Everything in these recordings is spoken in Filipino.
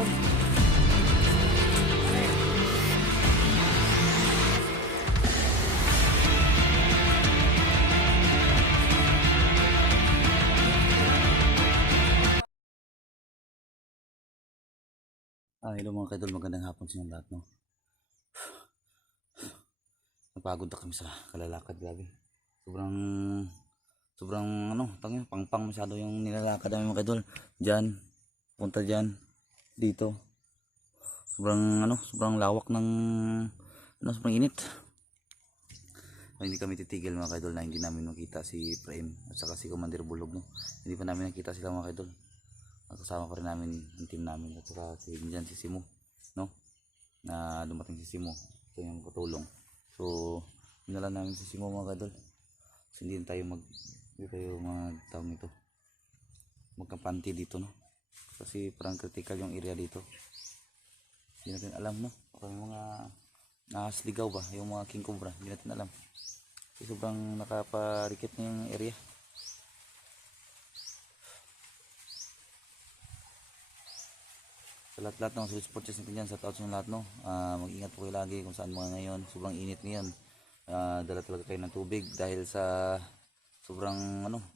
down. Hello mga kaidol, magandang hapon sa inyo lahat, no? Napagod na kami sa kalalakad, grabe. Sobrang pangpang masyado yung nilalakad namin mga kaidol. Diyan, punta diyan, dito. Sobrang lawak ng sobrang init. Hindi kami titigil mga kaidol na hindi namin makita si Prem at saka si Commander Bulog, no? Hindi pa namin nakita sila mga kaidol. Kasama pa rin namin yung team namin at saka si Simo, no? Na dumating si Simo, ito yung katulong. So dinala namin si Simo mga kadol, so hindi tayo magtawag nito, magkapanti dito, no? Kasi parang critical yung area dito, hindi natin alam, no? Kung mga nakasligaw ba yung mga king cobra, hindi natin alam kasi sobrang nakaparikit na yung area. Sa lahat ng service purchase natin dyan, sa taos yung lahat, no? Mag-ingat po kayo lagi kung saan mga ngayon. Sobrang init ngayon. Dala talaga kayo ng tubig dahil sa sobrang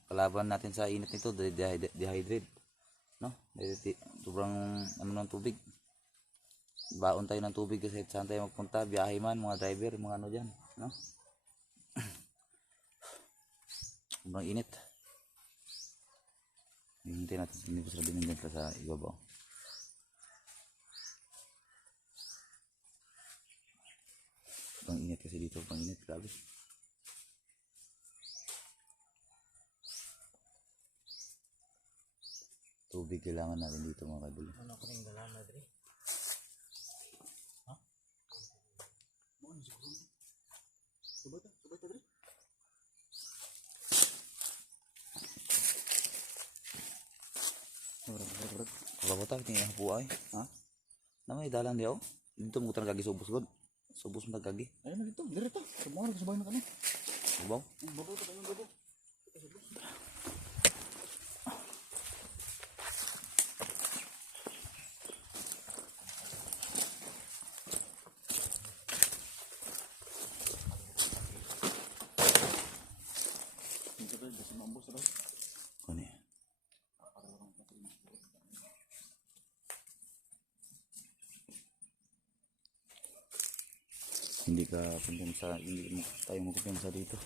kalaban natin sa init nito, dehydrate, no? Sobrang ng tubig. Baon tayo ng tubig kasi saan tayo magpunta, biyahe man, mga driver, mga dyan, no? Sobrang init. Hintay natin, hindi ko sabihin dyan sa ibabaw. Pang init kasi dito, pang init, grabe. Tubig kailangan natin dito mga kadol. Ano ko rin dalan na dre? Ha? Mo ni siguro. Subay ta dre. Ora. Wala ta ni hapo ay, ha? Namay dalan diaw. Dito mo tara kagi subos god. Subos mo kagi. Ay na dito, dire ta. Sumo ra subay na kani. Babaw? Babaw ta kani babaw. Kani. Hindi ka kumpiyansa, hindi mo tayo magkumpiyansa dito.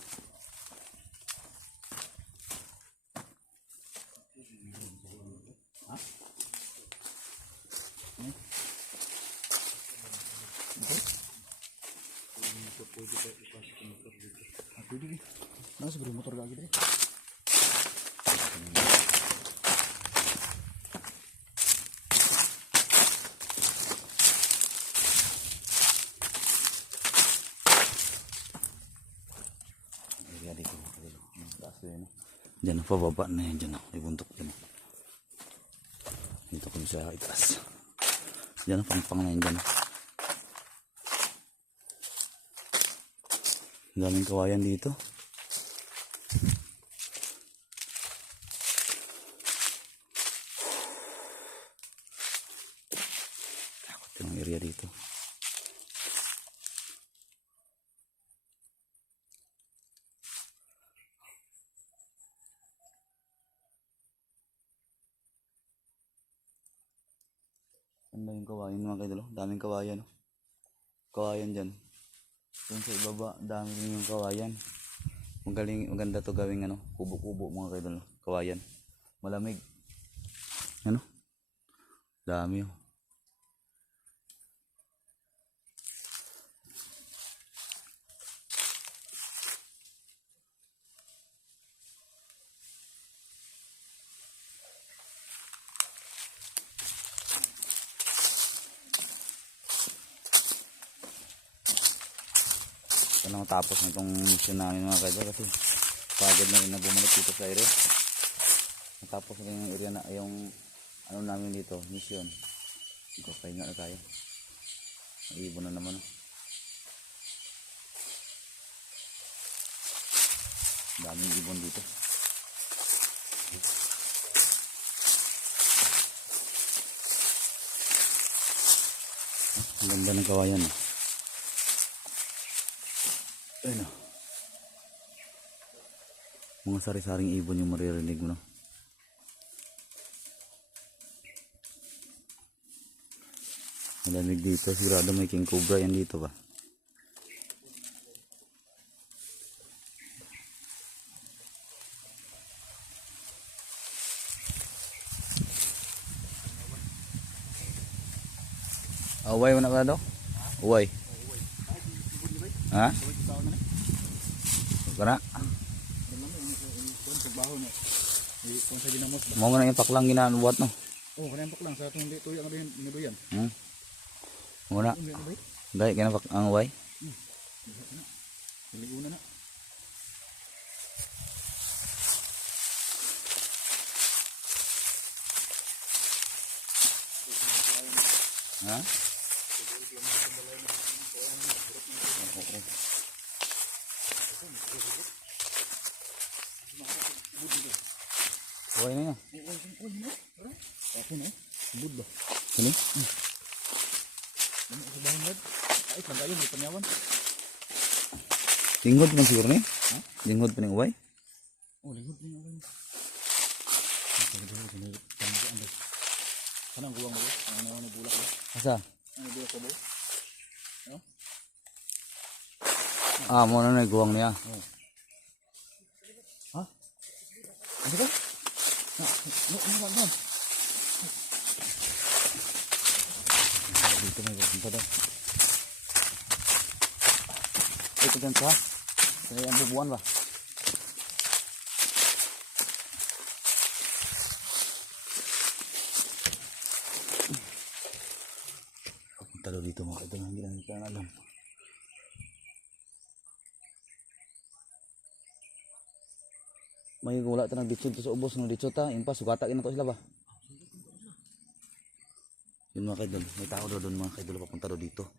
Ha? Pwede. Nasa motor lagi deh. Diyan pababa na yan, diyan may buntok diyan. Dito kung sa itaas. Diyan pangpang na yan diyan. Daming kawayan dito. Takot yung area dito. Ano yung kawayan mga kaidol? Daming kawayan. Kawayan dyan. Yung sa ibaba, dami rin yung kawayan. Maganda to gawing kubo-kubo mga kaidol. Kawayan. Malamig. Dami oh. Sana matapos na itong mission namin mga kaidol kasi pagod na rin na bumalik dito sa area. Matapos na yung area na yung namin dito, mission. Pahinga na tayo. Ibon na naman. Daming ibon dito. Ang ganda ng kawayan. Ayun o. Mga sari-saring ibon yung maririnig mo, no? Malamig dito. Sigurado may king cobra yan dito ba? Uway mo na ba daw? Uway. Ha? Kana? Mo na yung paklang ginabuhat, no? Oh, kanang paklang sa atong tuyo ang niduyan. Muna. Dai kana pak ang uway. Liuna na. Ha? Uway na yan. Ako na. Bud ba? Sini? Ano sa bahan lad? Ay, lang kayo may panyawan. Lingkod man siguro ni? Lingkod pa ng uway? Oh, lingkod din ako. Kanang guwang mo, ang bulak mo. Asa? Ang bulak ko mo. Mo na guwang niya. Ha? Ano ba? Ano ba? Dito may punta daw. Ito dyan sa? Kaya ang bubuan ba? Punta daw dito mga idol. Hindi namin kaya alam. May wala ito nag-ditsod sa ubos. Nag-ditsod ta. Yun pa, sugata na to sila ba? Yun mga kaidol, may tao daw doon mga kaidol, papunta daw dito.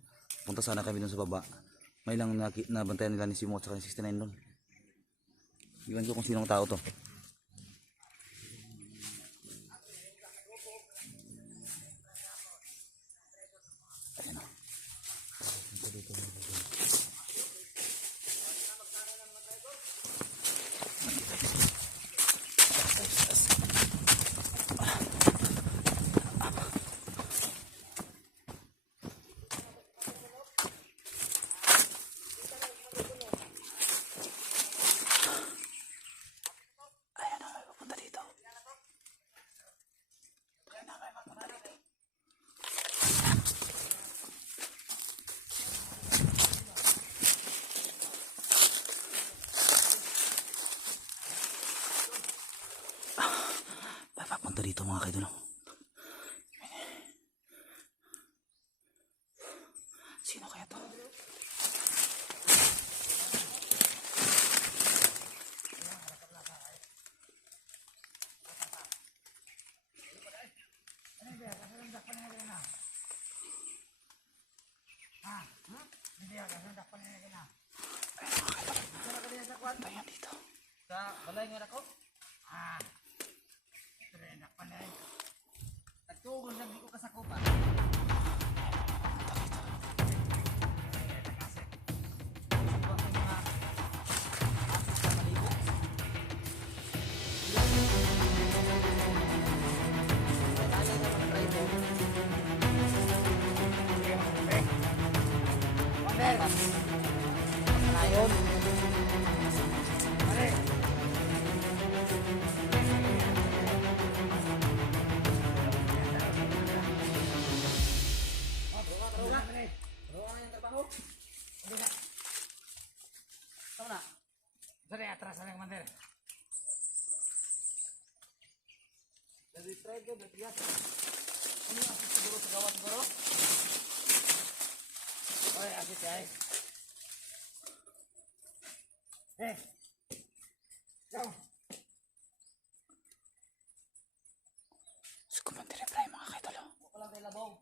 Punta sana kami doon sa baba. May lang nabantayan nila ni Simo at saka ni 69 doon. Iwan ko kung sinong tao to. Ayan o. Punta dito mga kaidol. Papunta dito mga kaidol. Sino kaya to? Tayo dito. Sa balay nga ako? Trenak pa na rin. Nagtugol na di ko kasakupan. Sorry, atrasan yang mandir. Jadi try ko biya. Ano ang siguro sa gawa siguro? Oy, asit ay. Go. Sukuman dire mga kaidol. Wala kay labaw.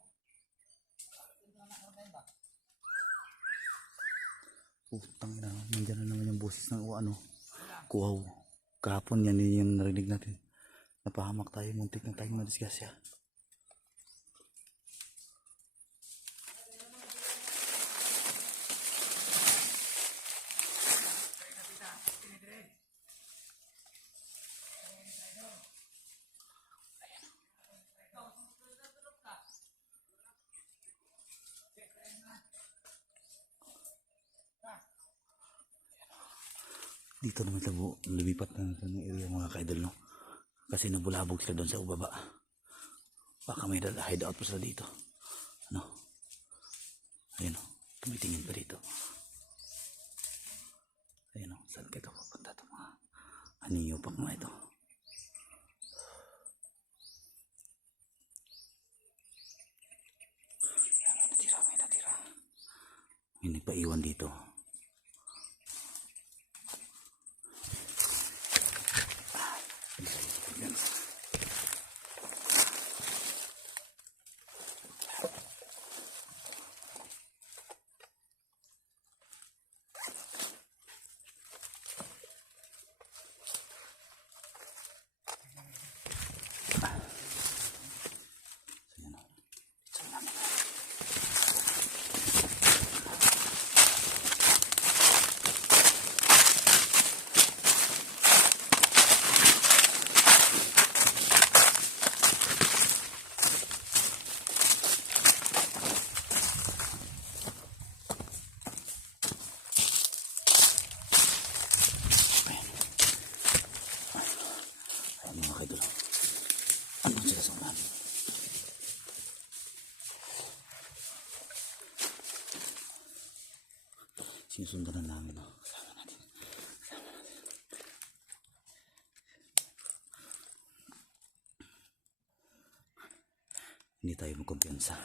Utang na, nandiyan na naman yung boses ng kuwaw. Kahapon yan yung narinig natin. Napahamak tayo, muntik na tayong madisgasya. Dito naman lumipat na ito ng area mga ka-idol, no? Kasi nabulabog sila doon sa ubaba. Baka may hideout pa sila dito. Ano? Ayun o. Tumitingin pa dito. Ayun o. Saan kayo papunta ito mga aniyo pa mga ito. May natira. May nagpaiwan dito. Sinusundan na namin, no? Kasama natin. Hindi tayo magkumpiyansa.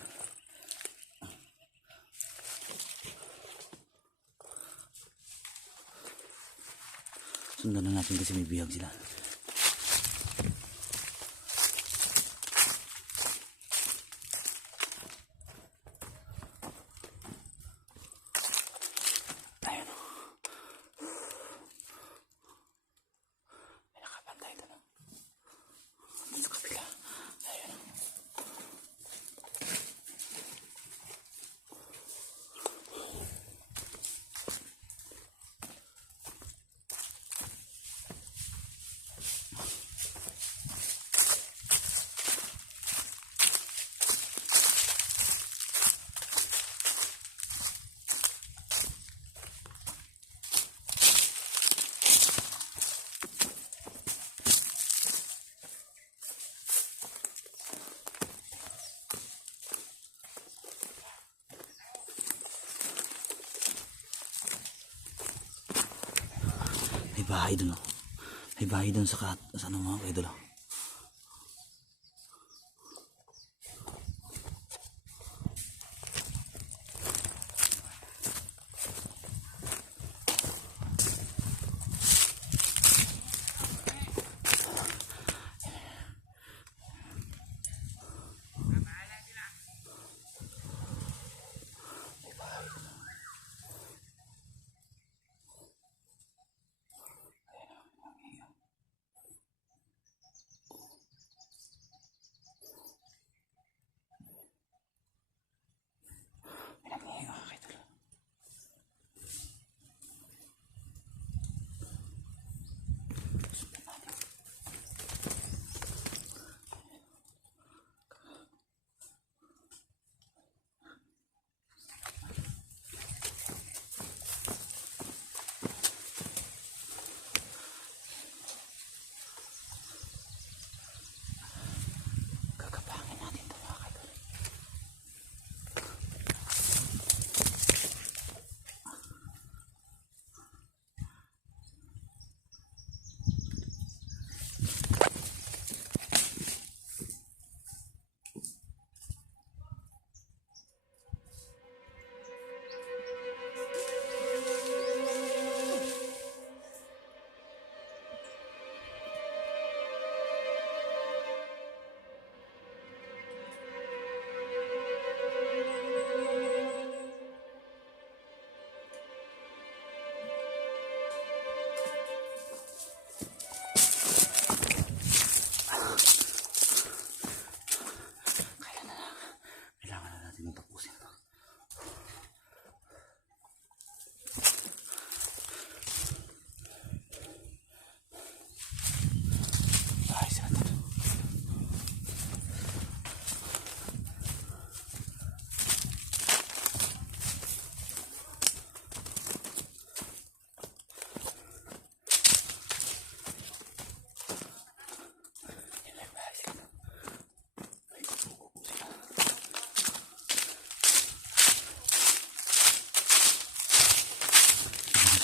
Sundan na natin kasi may bihag sila. May bahay dun, oh. May bahay dun sa ano mga idol, oh.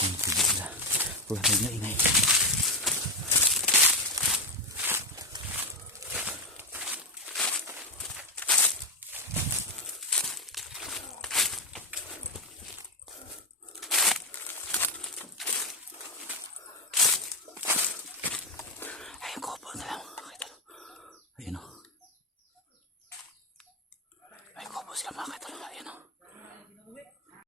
Sige sila. Huwag natin ingay. Ayun, kopo na lang. Ayun o. May kopo sila mga kaidol. Ayun o.